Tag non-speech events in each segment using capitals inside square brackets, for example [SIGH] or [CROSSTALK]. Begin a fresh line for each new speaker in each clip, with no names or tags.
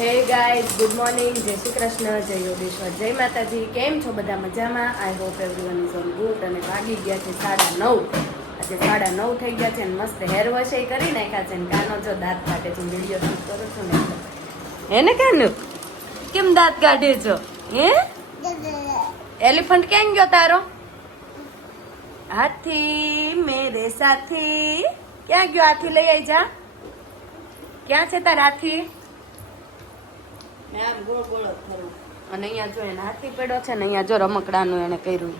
Hey guys good morning જય શ્રી કૃષ્ણ, જય યોગેશ્વર, જય માતાજી. કેમ છો બધા મજામાં? I hope everyone is on good અને વાગી ગયા છે સાડા નવ. આજે સાડા નવ થઈ ગયા છે અને મસ્ત હેર વોશ કરી નાખ્યા છે ને કાનો જો દાંત કાઢે છે. વીડિયો શૂટ કરું છું ને. એટલે. હે ને કાનું? કેમ દાંત કાઢે છો? હે? એલિફન્ટ ક્યાં ગયો તારો? હાથી, મેરે સાથી. ક્યાં ગયો હાથી? લઈ આવી જા. ક્યાં છે તારા હાથી? અને અહીંયા જો એને હાથી પડ્યો છે ને અહીંયા જો રમકડાનું એને કર્યું.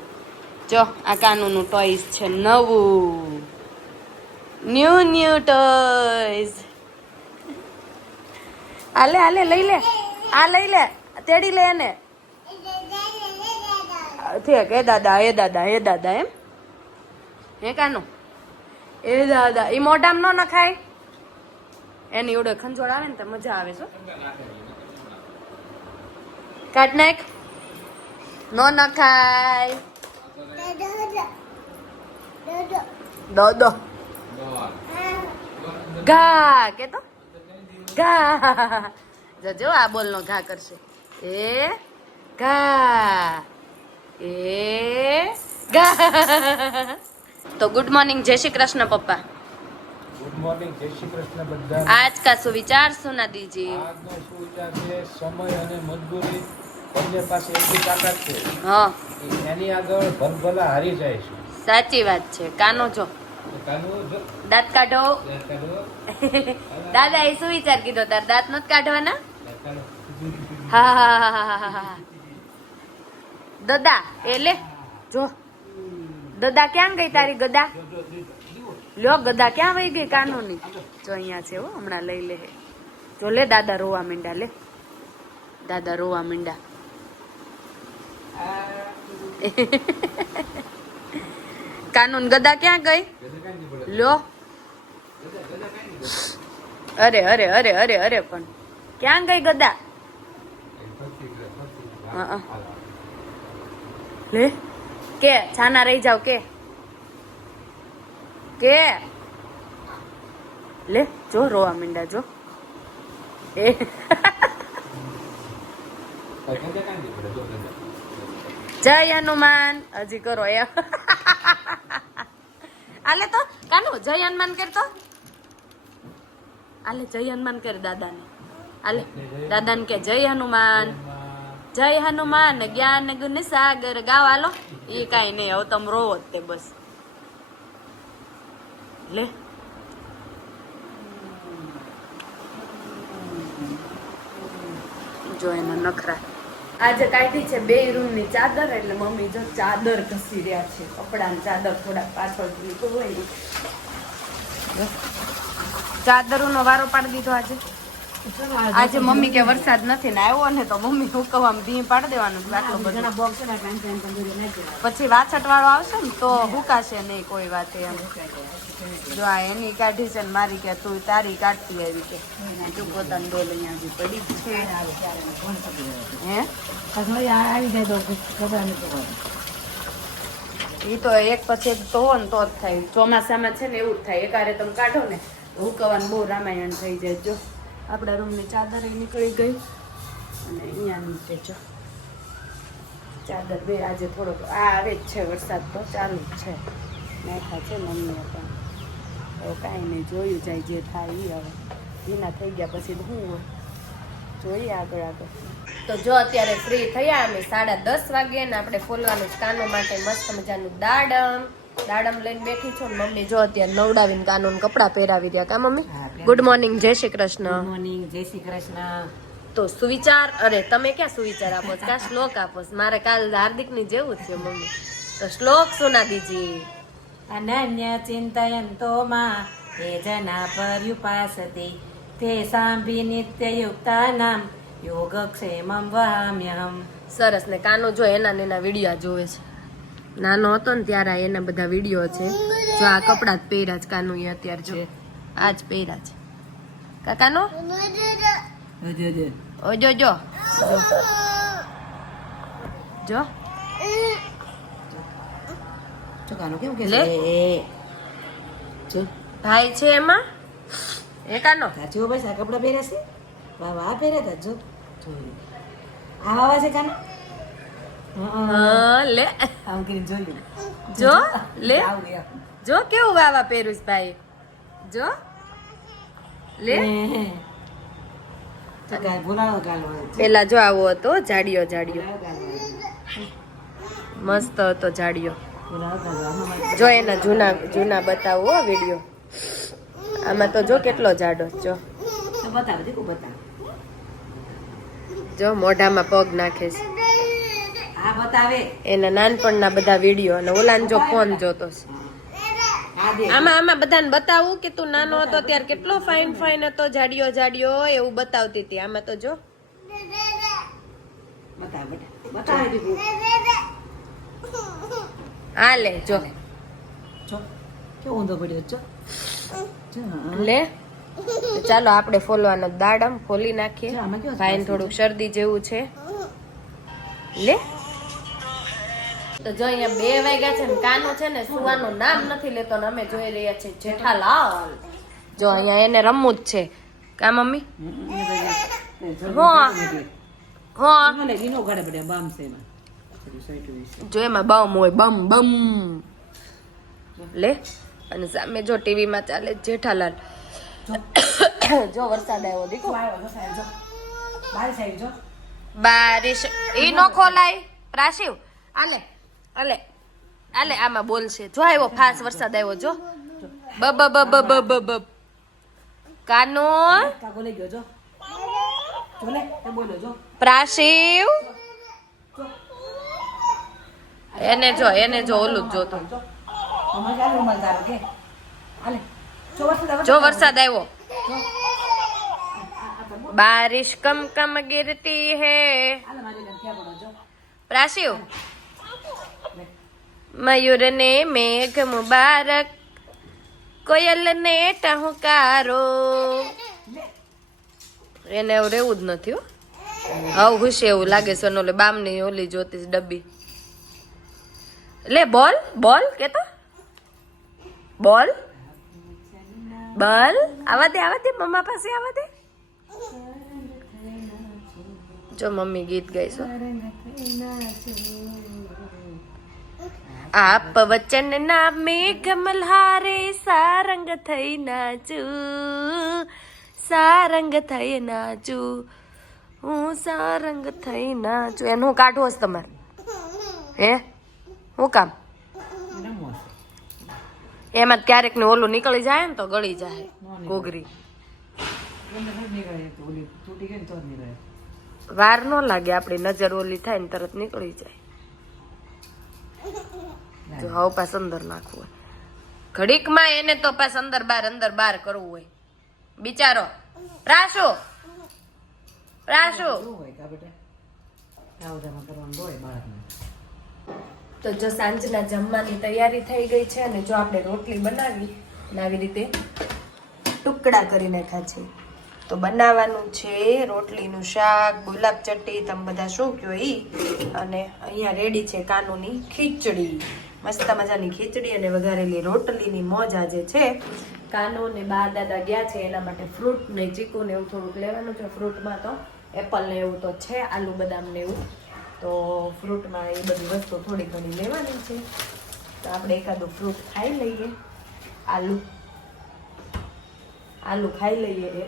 જો, આ કાનુનું ટોયસ છે નવું. ન્યુ ન્યુ ટોયસ આલે આલે, લઈ લે. આ લઈ લે. તેડી લે એને. ઠીક એ દાદા એ દાદા એ દાદા એમ. હે કાનું? એ દાદા એ મોઢામાં ન નખાય? એની ઉડે ખંજોળ આવે ને તો મજા આવે છો કાટ નાખ નો નખાય. દો દો. ઘા કે ઘા. જજો આ બોલનો ઘા કરશે. એ ઘા. એ ઘા. તો ગુડ મોર્નિંગ જય શ્રી કૃષ્ણ પપ્પા.
ગુડ મોર્નિંગ જય શ્રી કૃષ્ણ બધા
આજ કા સુવિચાર સુના દીજી.
આજનો સુવિચાર છે સમય અને મજબૂરી. બંને પાસે એટલી તાકાત છે
હા.
એની આગળ ભલભલા હારી જાય છે.
સાચી વાત છે. કાનો જો. દાંત કાઢો. [LAUGHS] દાદા એ શું વિચાર કીધો? તાર દાંત નથી કાઢવાના. હા હા હા હા દદા એ લે. જો. દદા ક્યાં ગઈ તારી ગદા. લ્યો ગદા ક્યાં વહી ગઈ કાનોની? જો અહીંયા છે હો હમણાં લઈ લે. જો લે દાદા રોવા મીંડા લે. દાદા રોવા માંડ્યા. [LAUGHS] કાનૂન, ગદા ક્યાં ગઈ?
પડે.
અરે અરે અરે અરે અરે, પણ ક્યાં ગઈ ગદા. લે. કે, છાના રહી જાવ, કે. કે. લે, જો, રોવા મીંડા જો. એ. જય હનુમાન. હજી કરો એમ આલે તો, કાનું, જય હનુમાન કરતો આલે, જય હનુમાન કર દાદાને. આલે, દાદાને કે જય હનુમાન. જય હનુમાન, જ્ઞાન ગુણ સાગર ગાવ. આલો એ કાંઈ નહીં, હવે તમે રોવો જ તે બસ. લે. જો એના નખરા. આજે કાઢી છે બે રૂમની ચાદર, એટલે મમ્મી જો ચાદર ઘસી રહ્યા છે. કપડાની ચાદર થોડાક પાછળ હોય ચાદરોનો વારો પાડી દીધો આજે. આજે મમ્મી કે વરસાદ નથી ને આવ્યો ને તો મમ્મી હુકવામાં ભી પાડી દેવાનું છે બધું પછી વાછટ વાળો આવશે ને તો હુકાશે નહીં કોઈ વાત એમ. જો આ એની કાઢી છે ને મારી કે તું તારી કાઢતી આવી કે. તું પોતાની ડોલ અહીંયા હજી પડી છે હે? એ તો એક પછી એક ધોવો ને તો જ થાય. ચોમાસામાં છે ને એવું જ થાય. એકારે તમે કાઢો ને હુકવાનું બહુ રામાયણ થઈ જાય. જો. આપણા રૂમની ચાદર નીકળી ગઈ. અને અહીંયા નીચે જો. ચાદર બે આજે થોડોક આ આવે જ છે વરસાદ તો ચાલુ જ છે. નાખ્યા છે મમ્મીએ પણ. તો કાંઈ નહીં, જોયું જાય જે થાય એ હવે. ભીના થઈ ગયા પછી હું જોઈએ આગળ આગળ. તો જો અત્યારે ફ્રી થયા અમે સાડા દસ વાગે ને આપણે ફોલવાનું કાનો માટે મસ્ત મજાનું દાડમ. દાડમ લઈને બેઠી છું ને મમ્મી જો અત્યારે નવડાવીને કાનૂન કપડાં પહેરાવી રહ્યા કા મમ્મી? ગુડ મોર્નિંગ જય શ્રી કૃષ્ણ.
મોર્નિંગ જય શ્રી કૃષ્ણ.
તો સુવિચાર અરે તમે ક્યાં સુવિચાર આપો છો? ક્યાં શ્લોક આપો છો? મારે કાલ હાર્દિકની જેવું થયું મમ્મી. તો શ્લોક સુના દીજી
અનન્ય ચિંતયંતો માં તે જના પર્યુપાસતે તે સાંભી નિત્યયુક્તાનામ યોગક્ષેમમ વહામ્યહમ.
સરસ ને કાનો જો એના ને એના વીડિયો જોવે છે. નાનો હતો ને ત્યારે એના બધા વીડિયો છે. જો આ કપડાં જ પહેર્યા છે, કાનું એ અત્યારે છે. આ જ પહેર્યા છે. કાકાનો? ઓ, જો જો. ભાઈ છે એમાં? એ કાનો?
જો ભાઈ આ કપડા પહેર્યા છે વાહ વાહ પહેર્યા હતા જો આ વાવા છે કાનો
લે. જો [LAUGHS] લે. જો કેવું વાવા પેરુષભાઈ ભાઈ? જો. લે. પેલા જો આવો હતો જાડિયો જાડિયો. મસ્ત હતો જાડિયો. જો એના જૂના જૂના બતાવો વીડિયો. આમાં તો જો કેટલો જાડો જો. જો મોઢામાં પગ નાખે છે.
બતાવે.
એના નાનપણના બધા વીડિયો અને ઓલાને જો ફોન જોતો છે. આમાં આમાં બધાને બતાવું કે તું નાનો હતો ત્યારે કેટલો ફાઇન ફાઇન હતો જાડિયો જાડિયો એવું બતાવતી હતી. આમાં તો જો. આ લે જો.
કેવો ઊંધો પડ્યો
લે. ચાલો આપણે ફોલવાનો દાડમ ફોલી નાખીએ. ભાઈને થોડુંક શરદી જેવું છે. લે. તો જો અહીંયા બે વાગ્યા છે ને કાનો છે ને સુવાનું નામ નથી લેતો ને અમે જોઈ રહ્યા છીએ જેઠાલાલ. જો અહીંયા એને રમવું જ છે. કા મમ્મી?
જો, એમાં
બમ હોય બમ બમ. લે અને સામે જો ટીવી માં ચાલે જેઠાલાલ. જો વરસાદ આવ્યો દીકો
જો આવ્યો, જો સાહેબ, જો. બારી
બારિશ ઈ નો ખોલાય પ્રાશિવ. આલે. અલે અલે આમાં બોલશે. જો આવ્યો ફાસ વરસાદ આવ્યો જો. બ બ બ બ કાનો
કાગોલે ગયો જો. જોલે એ બોલો જો.
પ્રાશિવ. એને જો એને જો ઓલું જો તો
જો વરસાદ
આવ્યો. બારિશ કમ કમ
ગિરતી હે.
પ્રાશિવ. મયુર ને મેઘ મુબારક કોયલ ને ટહુકારો. એને એવું રહેવું જ નથી હાવ ખુશી એવું લાગે સોનોલે બામની ઓલી જોતી ડબ્બી. લે, બોલ બોલ, કેતો? બોલ. બોલ. આવા દે આવા દે, મમ્મા પાસે આવા દે. જો મમ્મી ગીત ગાઈશો આપ વચન ના મેઘમલ્હારે સારંગ થઈ નાચું, સારંગ થઈ નાચું, હું સારંગ થઈ નાચું. એનું કાઢવો છે તમારે. હે? હું કામ? એમાં ક્યારેક ને ઓલું નીકળી જાય ને તો ગળી જાય, ઘોઘરી. વાર ન લાગે આપણી નજર ઓલી થાય ને તરત નીકળી જાય. જો હાવ પાસ અંદર નાખવું હોય. ઘડીકમાં એને તો પાસ અંદર બાર અંદર બાર કરવું હોય. બિચારો રાશો રાશો. તો જો સાંજના જમવાની તૈયારી થઈ ગઈ છે અને જો આપણે રોટલી બનાવી અને આવી રીતે ટુકડા કરી નાખ્યા છે તો બનાવવાનું છે રોટલીનું શાક ગુલાબ ચટણી તમે બધા શું કહો એ અને અહીંયા રેડી છે કાનુની ખીચડી. મસ્ત મજાની ખીચડી અને વઘારેલી રોટલીની મોજ આજે છે. કાનો ને બા દાદા ગયા છે, એના માટે ફ્રૂટ ને ચીકુ ને એવું થોડુંક લેવાનું છે. ફ્રૂટમાં તો એપલ ને એવું તો છે, આલુ બદામ ને એવું. તો ફ્રૂટમાં એ બધી વસ્તુ થોડી ઘણી લેવાની છે. તો આપણે એકાદું ફ્રૂટ ખાઈ લઈએ. આલુ. આલુ ખાઈ લઈએ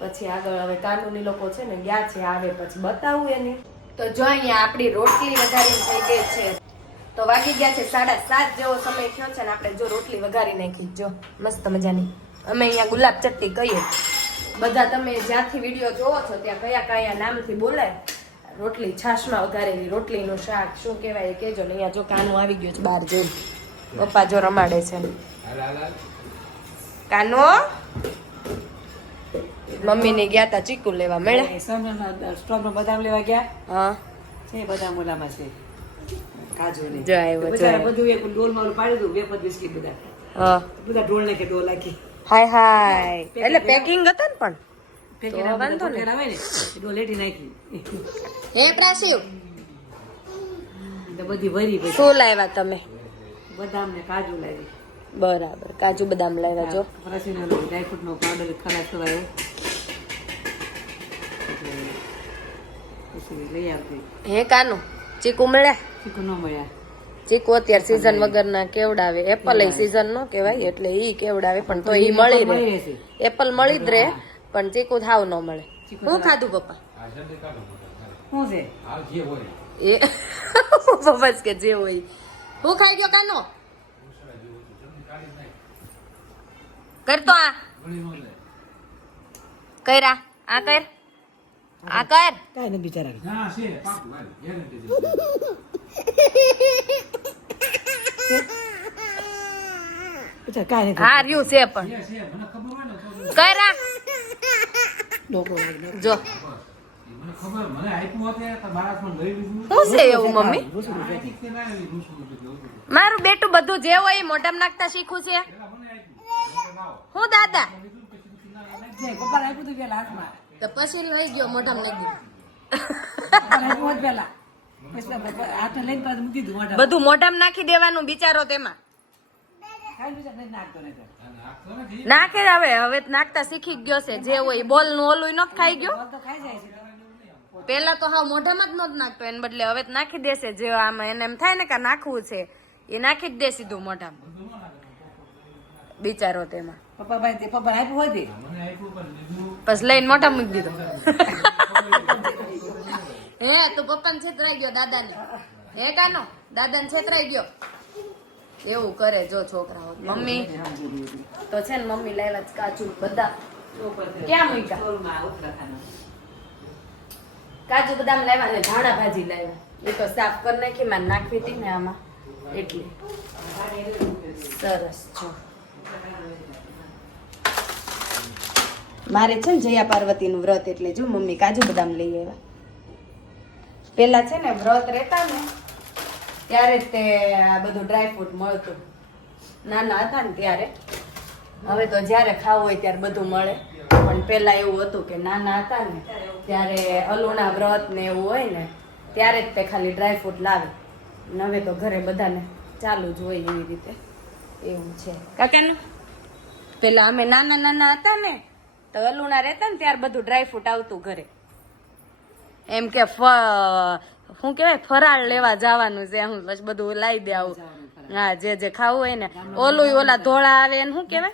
પછી આગળ હવે કાનૂની લોકો છે ને ગયા છે, આવે પછી બતાવું એને. તો જો અહીંયા આપણી રોટલી વધારી થઈ ગઈ છે. તો વાગી ગયા છે સાડા સાત જેવો સમય થયો છે ને આપણે જો રોટલી વઘારી નાખી. જો મસ્ત મજાની. અમે અહીંયા ગુલાબ ચટણી કહીએ. બધા તમે જ્યાંથી વીડિયો જોવો છો ત્યાં કયા કયા નામથી બોલાય. રોટલી છાશમાં વઘારેલી રોટલીનું શાક શું કહેવાય એ કહેજો ને અહીંયા જો કાનું આવી ગયું છે બહાર જેવું પપ્પા જો રમાડે છે. કાનો? મમ્મી ને ગયા તા ચીકુ લેવા. મળે?
બદામ લેવા ગયા?
હા.
છે બદામ ઓલામાં છે. બધું એક ડોલમાં ઓલું પાડી દઉં વેફર બિસ્કિટ બધા.
હા.
બધા ડોલ ડોલ
હાય હાય. એટલે પેકિંગ હતા ને પણ?
પેકેટ
વાંધો
બધા આવે ને ડોલ હેઠી નાખી.
હે પ્રાસીવ
બધી ભરી પછી
શું લાવ્યા તમે?
બદામ ને કાજુ લાવી.
બરાબર. કાજુ બદામ લાવ્યા જો.
ડ્રાયફ્રૂટ નો પાવડર ખલાસ કરાયો
હે કાનું? ચીકુ મળ્યા?
ચીકુ ન મળ્યા.
ચીકુ અત્યારે સીઝન વગરના કેવડાવે. એપલ એ સીઝન નો કહેવાય એટલે ઈ કેવડાવે પણ તો ઈ મળી રહે. એપલ મળી જ રહે પણ ચીકુ થાવ ન મળે. હું ખાધું પપ્પા?
શું છે?
જે હોય.
એ [LAUGHS] પપ્પા કે જે હોય. હું ખાઈ ગયો કાનો? કરતો આ. કર્યા. આ કર. આ કર.
કાંઈ બિચારા
ના
હા રહ્યું છે પણ. કર્યા જો. શું છે એવું મમ્મી. મારું બેટું બધું જે હોય એ મોઢામ નાખતા શીખું છે. હું દાદા? તો પછી લઈ ગયો મોઢામાં નાખી બધું મોઢામાં નાખી દેવાનું બિચારો તેમાં. નાખે હવે હવે તો નાખતા શીખી જ ગયો છે. જે હોય બોલનું ઓલું નથી ખાઈ ગયો. પેલા તો હા મોઢામાં જ નત નાખતો એને બદલે હવે તો નાખી દેશે. જે આમાં એને એમ થાય ને કે નાખવું છે એ નાખી જ દે સીધું મોઢામાં. બિચારો તેમાં.
પપ્પા ભાઈ પપ્પા આપ્યું હોય
પછી લઈને મોઢા મૂકી દીધો. [LAUGHS] હે, તું પપ્પાને છેતરાઈ ગયો દાદાને. હે કાનો? દાદાને છેતરાઈ ગયો. એવું કરે જો છોકરાઓ. મમ્મી, તો છે ને મમ્મી લાવ્યા છે કાજુ બધા. ક્યાં મૂક્યા? કાજુ બદામ લાવ્યા ને ધાણા ભાજી લાવ્યા એ તો સાફ કરી નાખી, મારે નાખવી હતી ને આમાં. એટલે. સરસ છો મારે છે ને જયા પાર્વતીનું વ્રત એટલે જો મમ્મી કાજુ બદામ લઈ આવ્યા. પેલા છે ને વ્રત રહેતા ને ત્યારે જ તે આ બધું ડ્રાયફ્રૂટ મળતું. નાના હતા ને ત્યારે. હવે તો જ્યારે ખાવું હોય ત્યારે બધું મળે. પણ પેલા એવું હતું કે નાના હતા ને ત્યારે અલુણા વ્રત ને એવું હોય ને ત્યારે જ તે ખાલી ડ્રાયફ્રૂટ લાવે. ને હવે તો ઘરે બધાને ચાલુ જ હોય એવી રીતે. એવું છે. કાકાનું? પેલા અમે નાના નાના હતા ને તો અલુણા રહેતા ને ત્યારે બધું ડ્રાયફ્રૂટ આવતું ઘરે. એમ કે ફ- શું કહેવાય ફરાળ લેવા જવાનું છે હું પછી બધું લાવી દે આવું. હા જે જે ખાવું હોય ને. ઓલું ઓલા ધોળા આવે એને શું કહેવાય?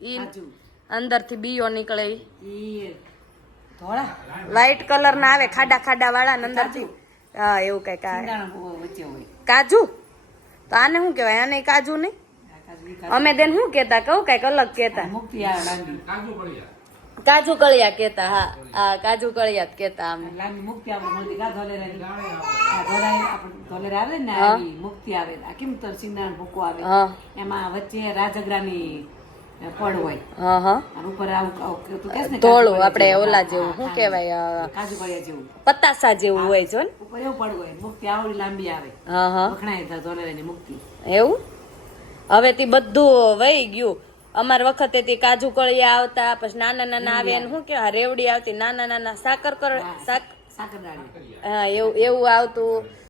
ઈ અંદરથી બીયો નીકળે ઈ.
ઈ ધોળા.
વ્હાઈટ કલર ના આવે ખાડા ખાડા વાળા ને અંદરથી. હા એવું
કઈ
કાજુ? તો આને શું કહેવાય? આને કાજુ નહીં? અમે તેને શું કહેતા? કહું કંઈક અલગ કહેતા.
મુક્તિ આવે લાંબી
કાજુ
કળિયા કેતા હા. હા કાજુ કળિયા જ કહેતા અમે
લાંબી મુક્તિ આવે મળતી કા ધોલેરાની આ ધોલાઈ આપણે ધોલેરા આવે ને આવી મુક્તિ આવે. આ કેમ તો સિંગાણ ભૂકો આવે? એમાં વચ્ચે રાજગરાની પડ હોય.
હા હા.
અને ઉપર આવું તું કહેશ ને
ધોળું આપણે ઓલા
જેવું.
શું કહેવાય
કાજુ કળિયા જેવું.
પતાસા જેવું હોય ને?
ઉપર એવું પડ હોય. મુક્તિ આવડી લાંબી આવે.
હા હા.
વખણાય ધોલેરાની મુક્તિ.
એવું? હવે તે બધું વહી ગયું. અમાર વખતે તે કાજુ કળિયા આવતા પછી નાના નાના આવ્યા ને શું કેવા રેવડી આવતી નાના નાના સાકર કર સાક હા એવું એવું આવતું.